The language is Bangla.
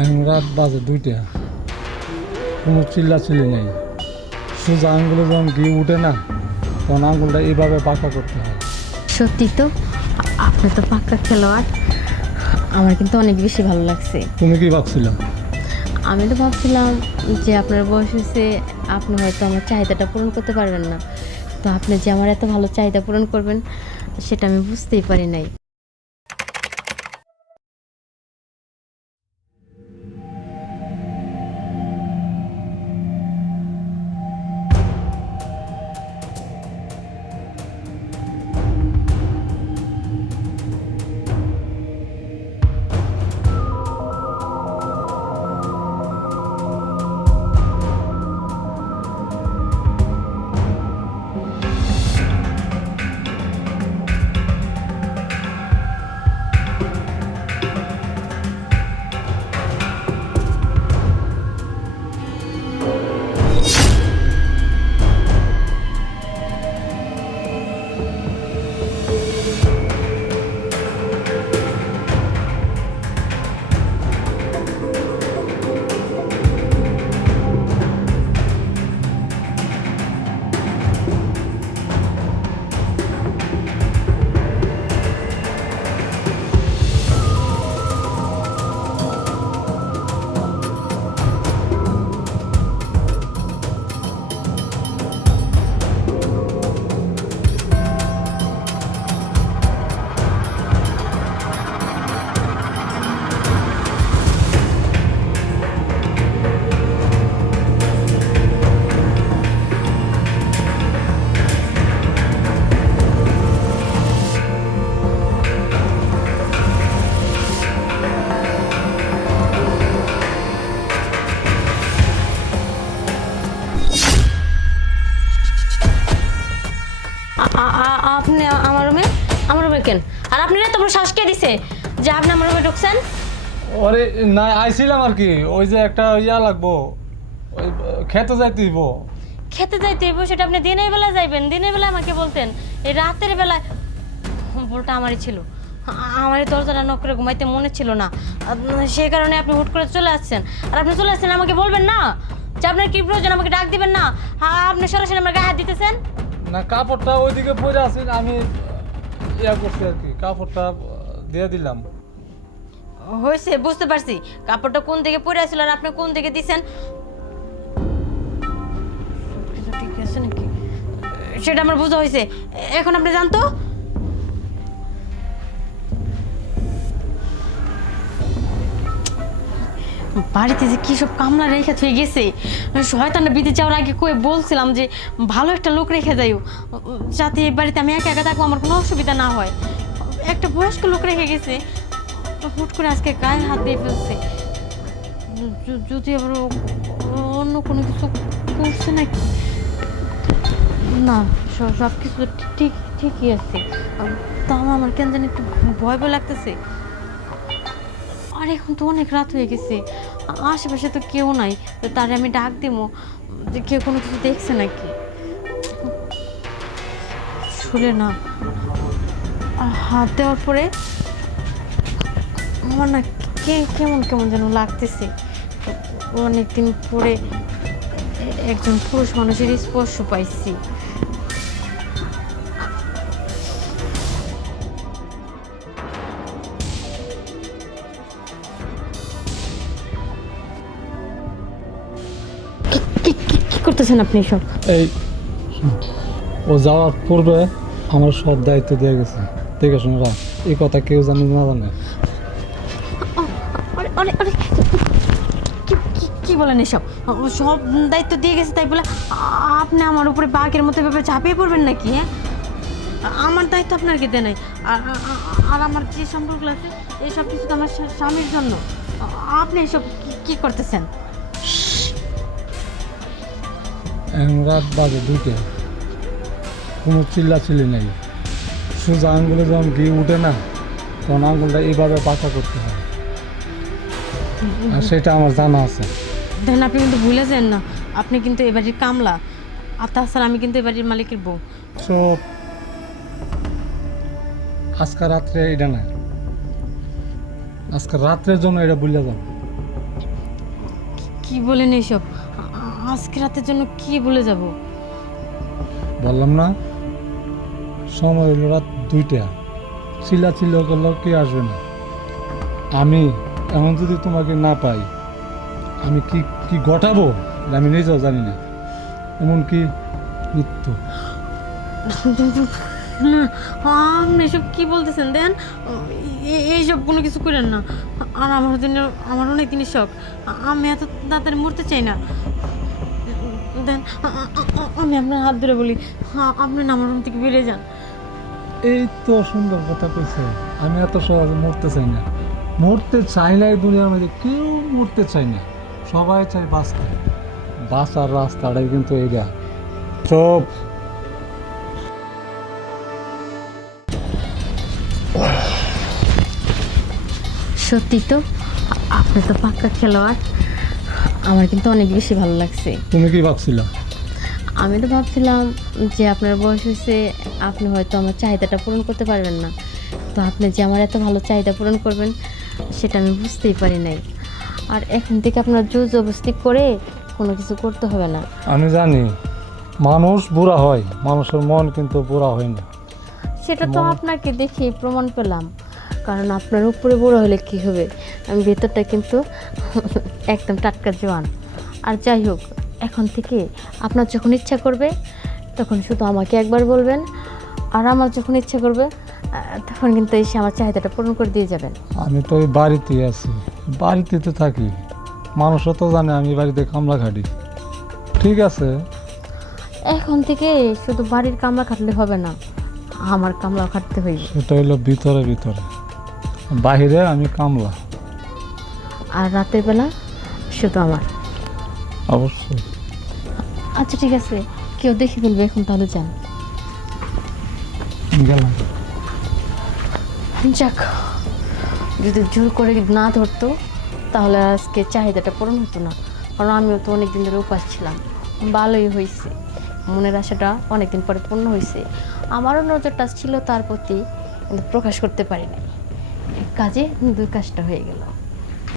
এখন রাত বাজে 2টা, কোনো চিল্লাচিল্লি নেই। সোজা আঙ্গুলে যখন ঘি উঠে না, তখন আঙ্গুলটা এইভাবে পাকা করতে হয়। সত্যি তো, আপনি তো পাক্কা খেলোয়াড়। আমার কিন্তু অনেক বেশি ভালো লাগছে। তুমি কি ভাবছিলা? আমি তো ভাবছিলাম যে আপনার বয়স হয়েছে, আপনি হয়তো আমার চাহিদাটা পূরণ করতে পারবেন না। তো আপনি যে আমার এত ভালো চাহিদা পূরণ করবেন সেটা আমি বুঝতেই পারি নাই। আপনি আমার রুমে কেন? আর আপনি না তোমার শ্বাস কে দিছে যে আপনি আমার রুমে ঢুকছেন? ওরে না, আইছিলাম আর কি, ওই যে একটা লাগবো, ওই খেতে যাইতে দিব। খেতে যাইতে হইব, সেটা আপনি দিনের বেলা যাইবেন। দিনের বেলা আমাকে বলতেন, এই রাতের বেলায় ভুলটা আমারই ছিল। আমারই দরজাটা নক করে ঘুমাইতে মনে ছিল না, সেই কারণে আপনি হুট করে চলে আসছেন। আর আপনি চলে আসছেন, আমাকে বলবেন না যে আপনার কি প্রয়োজন, আমাকে ডাক দিবেন না। আপনি সরাসরি আমার গায়ে হাত দিতেছেন। না, কাপড়টা ওইদিকে পরে আছে, আমি করছি আর কি, কাপড়টা দিয়ে দিলাম। হয়েছে, বুঝতে পারছি কাপড়টা কোন দিকে পরে আসছিল আর আপনি কোন দিকে দিছেন। ঠিক আছে নাকি সেটা আমার বোঝা হয়েছে। এখন আপনি জানতো বাড়িতে যে কী সব কামলা রেখে থয়ে গেছে। শয়তানটা বিতে যাওয়ার আগে কয়ে বলছিলাম যে ভালো একটা লোক রেখে যাইও, যাতে এই বাড়িতে আমি একা একা থাকবো, আমার কোনো অসুবিধা না হয়। একটা বয়স্ক লোক রেখে গেছে, হুট করে আজকে গায়ে হাত দিয়ে ফেলছে। যদি আবার অন্য কোনো কিছু করছে নাকি? না, সব কিছু ঠিকই আছে। তাও আমার কেন জানি একটু ভয় ভয় লাগতেছে। আর এখন তো অনেক রাত হয়ে গেছে, আশেপাশে তো কেউ নাই, তো তারে আমি ডাক দিব যে কেউ কোনো কিছু দেখছে নাকি। শুলে না, হাত দেওয়ার পরে আমার না কেমন কেমন যেন লাগতেছে। অনেকদিন পরে একজন পুরুষ মানুষের স্পর্শ পাইছি। কি করতেছেন আপনি সব? এই ও যাওয়ার পূর্বে আমার সব দায়িত্ব দিয়ে গেছে, দেখে শুনে রাখ, এই কথা কেউ জানে না জানে। কি বলেন এসব? সব দায়িত্ব দিয়ে গেছে তাই বলে আপনি আমার উপরে বাঘের মতো ভেবে ঝাঁপিয়ে পড়বেন নাকি? হ্যাঁ, আমার দায়িত্ব আপনার কেটে নাই। আর আমার যে সম্পর্কগুলো আছে এইসব কিছু তো আমার স্বামীর জন্য। আপনি এসব কি করতেছেন? এখন রাত বাজে 2টা, কোনো চিল্লাচিল্লি নেই। সোজা আঙ্গুলে যখন ঘি উঠে না, তখন আঙ্গুলটা এইভাবে পাকা করতে হয়, আর সেটা আমার জানা আছে। দেখেন, আপনি কিন্তু ভুলে যান না, আপনি কিন্তু এবারের কামলা, আর তাছাড়া আমি কিন্তু এবারের মালিকের বউ। সো আজকে রাত্রে এটা না, আজকে রাত্রের জন্য এটা বললে যান। কি বলেন এইসব? আজকে রাতের জন্য কি বলে যাব? বললাম না, সময় হলো রাত 2টা, চিল্লা করলেও কে আসবে না। আমি এখন যদি তোমাকে না পাই, আমি কি কি ঘটাবো এটা আমি নিজেও জানি না, এমনকি মৃত্যু। না, আপনি এসব কি বলতেছেন? দেন, এইসব কোনো কিছু করেন না। আর আমার জন্য আমার অনেক দিনের শখ, আমি এত তাড়াতাড়ি মরতে চাই না। দেন, আমি আপনার হাত ধরে বলি, আপনি না আমার রুম থেকে বেরিয়ে যান। এই তো সুন্দর কথা কইছে, আমি এত সহজে মরতে চাই না। মরতে চাই না, এই দুনিয়ার মধ্যে কেউ মরতে চাই না, সবাই চাই বাঁচতে। বাঁচার রাস্তাটাই কিন্তু এইটা। চুপ। সত্যি তো, আপনি তো পাক্কা খেলোয়াড়। আমার কিন্তু অনেক বেশি ভালো লাগছে। তুমি কি ভাবছিলা? আমি তো ভাবছিলাম যে আপনার বয়স হয়েছে, আপনি হয়তো আমার চাহিদাটা পূরণ করতে পারবেন না। তো আপনি যে আমার এত ভালো চাহিদা পূরণ করবেন সেটা আমি বুঝতেই পারি নাই। আর এখন থেকে আপনার জোর জবরদস্তি করে কোনো কিছু করতে হবে না। আমি জানি মানুষ বুড়া হয়, মানুষের মন কিন্তু বুড়া হয় না। সেটা তো আপনাকে দেখেই প্রমাণ পেলাম। কারণ আপনার উপরে বড় হলে কি হবে, আমি ভেতরটা কিন্তু একদম টাটকা জোয়ান। আর যাই হোক, এখন থেকে আপনার যখন ইচ্ছা করবে তখন শুধু আমাকে একবার বলবেন, আর আমার যখন ইচ্ছা করবে তখন কিন্তু এসে আমার চাহিদাটা পূরণ করে দিয়ে যাবেন। আমি তো ওই বাড়িতেই আছি, বাড়িতে তো থাকি, মানুষও তো জানে আমি বাড়িতে কামলা খাটি। ঠিক আছে, এখন থেকে শুধু বাড়ির কামলা খাটলে হবে না, আমার কামলা খাটতে হইবে। সেটা হলো ভিতরে ভিতরে, বাহিরে আমি কামলা। আর রাতের বেলা শুধু আমার। অবশ্যই। আচ্ছা ঠিক আছে, কেউ দেখে ফেলবে এখন, তাহলে যান। গেলাম। যাক, যদি জোর করে না ধরতো তাহলে আজকে চাহিদাটা পূরণ হতো না। কারণ আমিও তো অনেক দিন ধরে উপাস ছিলাম। ভালোই হয়েছে, মনের আশাটা অনেকদিন পরে পূর্ণ হয়েছে। আমারও নজরটা ছিল তার প্রতি, কিন্তু প্রকাশ করতে পারিনি। কাজে দুই কাজটা হয়ে গেল।